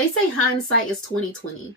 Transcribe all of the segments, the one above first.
They say hindsight is 20/20.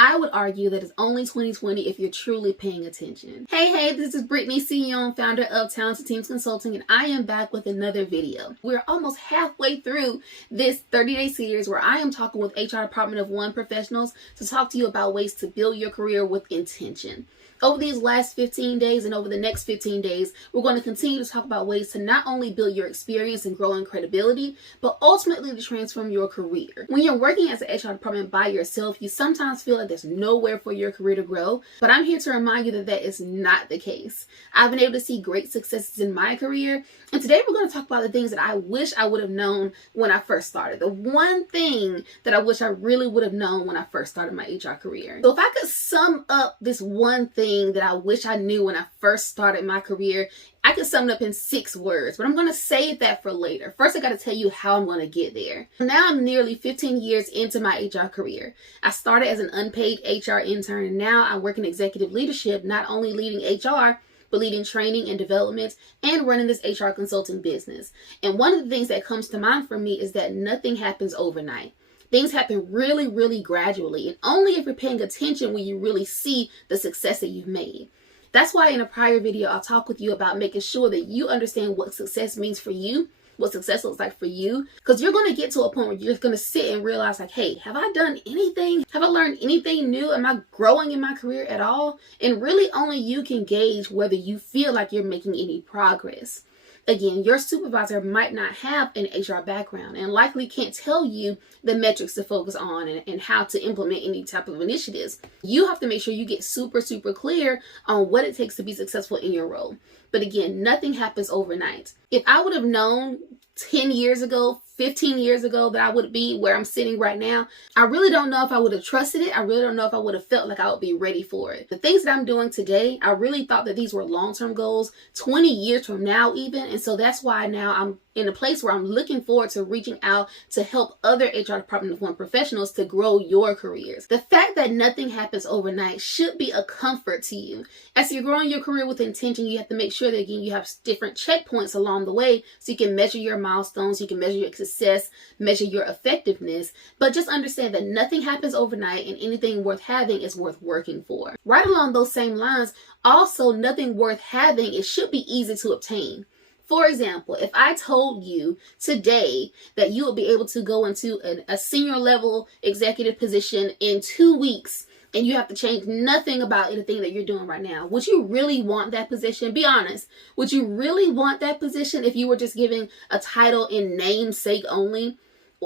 I would argue that it's only 20/20 if you're truly paying attention. Hey, this is Brittany, CEO and founder of Talented Teams Consulting, and I am back with another video. We're almost halfway through this 30-day series where I am talking with HR Department of One professionals to talk to you about ways to build your career with intention. Over these last 15 days and over the next 15 days, we're going to continue to talk about ways to not only build your experience and grow in credibility, but ultimately to transform your career. When you're working as an HR department by yourself, you sometimes feel like there's nowhere for your career to grow, but I'm here to remind you that that is not the case. I've been able to see great successes in my career, and today we're going to talk about the things that I wish I would have known when I first started. The one thing that I wish I really would have known when I first started my HR career. So if I could sum up this one thing that I wish I knew when I first started my career, I could sum it up in 6 words, but I'm going to save that for later. First, I got to tell you how I'm going to get there. Now I'm nearly 15 years into my HR career. I started as an unpaid HR intern, and now I work in executive leadership, not only leading HR, but leading training and development and running this HR consulting business. And one of the things that comes to mind for me is that nothing happens overnight. Things happen really, really gradually, and only if you're paying attention will you really see the success that you've made. That's why in a prior video, I'll talk with you about making sure that you understand what success means for you, what success looks like for you, because you're going to get to a point where you're going to sit and realize like, hey, have I done anything? Have I learned anything new? Am I growing in my career at all? And really only you can gauge whether you feel like you're making any progress. Again, your supervisor might not have an HR background and likely can't tell you the metrics to focus on and how to implement any type of initiatives. You have to make sure you get super clear on what it takes to be successful in your role. But again, nothing happens overnight. If I would have known 10 years ago, 15 years ago that I would be where I'm sitting right now, I really don't know if I would have trusted it. I really don't know if I would have felt like I would be ready for it. The things that I'm doing today, I really thought that these were long-term goals, 20 years from now even. And so that's why now I'm in a place where I'm looking forward to reaching out to help other HR Department of One professionals to grow your careers. The fact that nothing happens overnight should be a comfort to you. As you're growing your career with intention, you have to make sure that again, you have different checkpoints along the way so you can measure your milestones, you can measure your success, measure your effectiveness, but just understand that nothing happens overnight and anything worth having is worth working for. Right along those same lines, also nothing worth having, it should be easy to obtain. For example, if I told you today that you will be able to go into a senior level executive position in 2 weeks, and you have to change nothing about anything that you're doing right now, would you really want that position? Be honest. Would you really want that position if you were just giving a title in namesake only?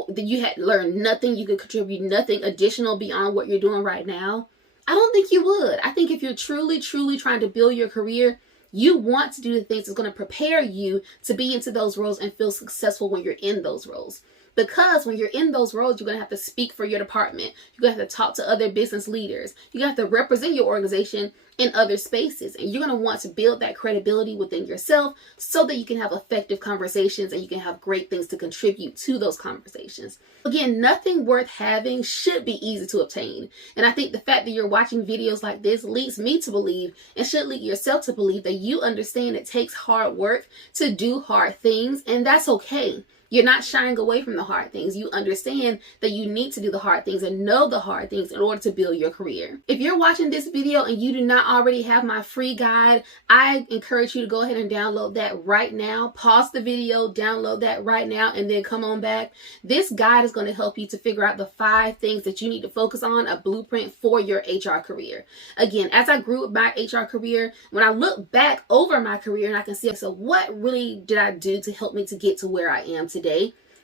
That you had learned nothing, you could contribute nothing additional beyond what you're doing right now? I don't think you would. I think if you're truly trying to build your career, you want to do the things that's going to prepare you to be into those roles and feel successful when you're in those roles. Because when you're in those roles, you're going to have to speak for your department. You're going to have to talk to other business leaders. You're going to have to represent your organization in other spaces. And you're going to want to build that credibility within yourself so that you can have effective conversations and you can have great things to contribute to those conversations. Again, nothing worth having should be easy to obtain. And I think the fact that you're watching videos like this leads me to believe and should lead yourself to believe that you understand it takes hard work to do hard things, and that's okay. You're not shying away from the hard things. You understand that you need to do the hard things and know the hard things in order to build your career. If you're watching this video and you do not already have my free guide, I encourage you to go ahead and download that right now. Pause the video, download that right now, and then come on back. This guide is going to help you to figure out the 5 things that you need to focus on, a blueprint for your HR career. Again, as I grew my HR career, when I look back over my career and I can see, so what really did I do to help me to get to where I am today?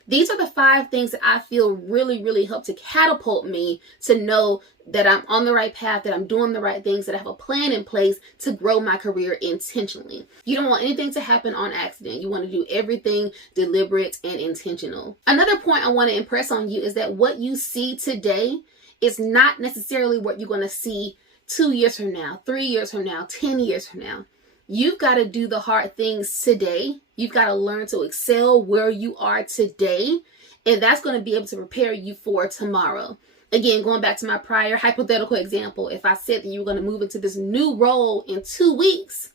These are the 5 things that I feel really help to catapult me to know that I'm on the right path, that I'm doing the right things, that I have a plan in place to grow my career intentionally. You don't want anything to happen on accident. You want to do everything deliberate and intentional. Another point I want to impress on you is that what you see today is not necessarily what you're going to see 2 years from now, 3 years from now, 10 years from now. You've got to do the hard things today. You've got to learn to excel where you are today. And that's going to be able to prepare you for tomorrow. Again, going back to my prior hypothetical example, if I said that you were going to move into this new role in 2 weeks,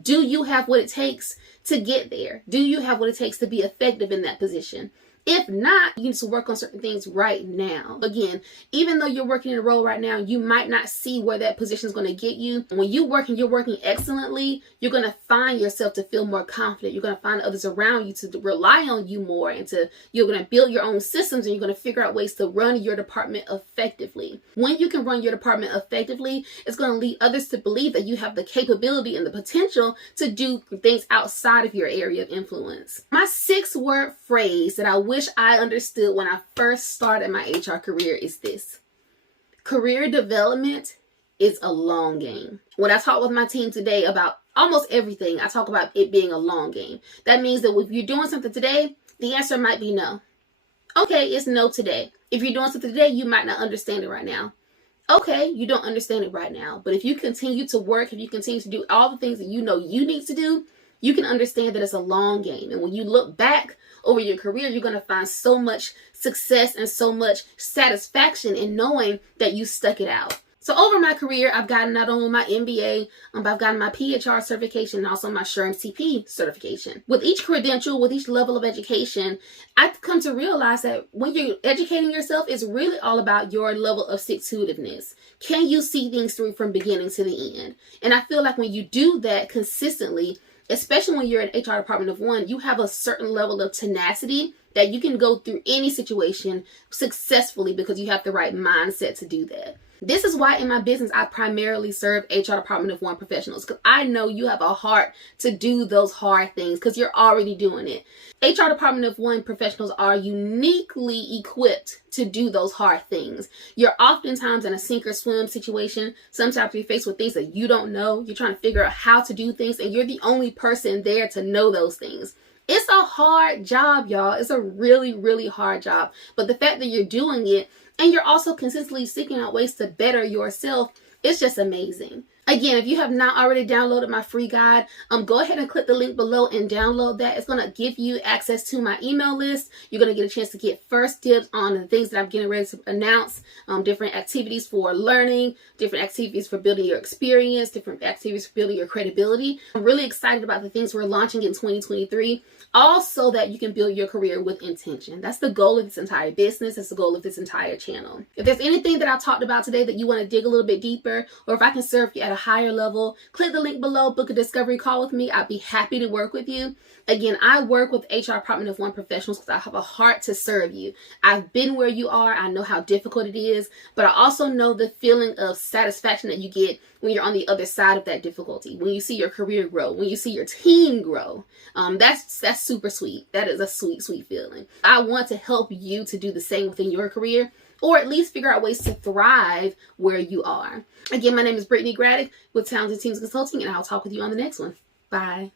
do you have what it takes to get there? Do you have what it takes to be effective in that position? If not, you need to work on certain things right now. Again, even though you're working in a role right now, you might not see where that position is going to get you. When you work and you're working excellently, you're going to find yourself to feel more confident. You're going to find others around you to rely on you more, and you're going to build your own systems, and you're going to figure out ways to run your department effectively. When you can run your department effectively, it's going to lead others to believe that you have the capability and the potential to do things outside of your area of influence. My 6-word phrase that I wish I understood when I first started my HR career is this: career development is a long game. When I talk with my team today about almost everything, I talk about it being a long game. That means that if you're doing something today, the answer might be no. Okay, it's no today. If you're doing something today, you might not understand it right now. Okay, you don't understand it right now. But if you continue to work, if you continue to do all the things that you know you need to do, you can understand that it's a long game. And when you look back over your career, you're going to find so much success and so much satisfaction in knowing that you stuck it out. So over my career, I've gotten not only my MBA, but I've gotten my PHR certification and also my SHRM-CP certification. With each credential, with each level of education, I've come to realize that when you're educating yourself, it's really all about your level of stick-to-itiveness. Can you see things through from beginning to the end? And I feel like when you do that consistently, especially when you're in HR department of one, you have a certain level of tenacity that you can go through any situation successfully because you have the right mindset to do that. This is why in my business, I primarily serve HR department of one professionals, because I know you have a heart to do those hard things because you're already doing it. HR department of one professionals are uniquely equipped to do those hard things. You're oftentimes in a sink or swim situation. Sometimes you're faced with things that you don't know. You're trying to figure out how to do things, and you're the only person there to know those things. It's a hard job, y'all. It's a really, really hard job. But the fact that you're doing it and you're also consistently seeking out ways to better yourself, it's just amazing. Again, if you have not already downloaded my free guide, go ahead and click the link below and download that. It's going to give you access to my email list. You're going to get a chance to get first dibs on the things that I'm getting ready to announce, different activities for learning, different activities for building your experience, different activities for building your credibility. I'm really excited about the things we're launching in 2023, all so that you can build your career with intention. That's the goal of this entire business. That's the goal of this entire channel. If there's anything that I talked about today that you want to dig a little bit deeper, or if I can serve you at a higher level, click the link below, book a discovery call with me. I'd be happy to work with you. Again, I work with HR department of one professionals because I have a heart to serve you. I've been where you are. I know how difficult it is, but I also know the feeling of satisfaction that you get when you're on the other side of that difficulty, when you see your career grow, when you see your team grow. That's super sweet. That is a sweet, sweet feeling. I want to help you to do the same within your career, or at least figure out ways to thrive where you are. Again, my name is Brittany Graddick with Talented Teams Consulting, and I'll talk with you on the next one. Bye.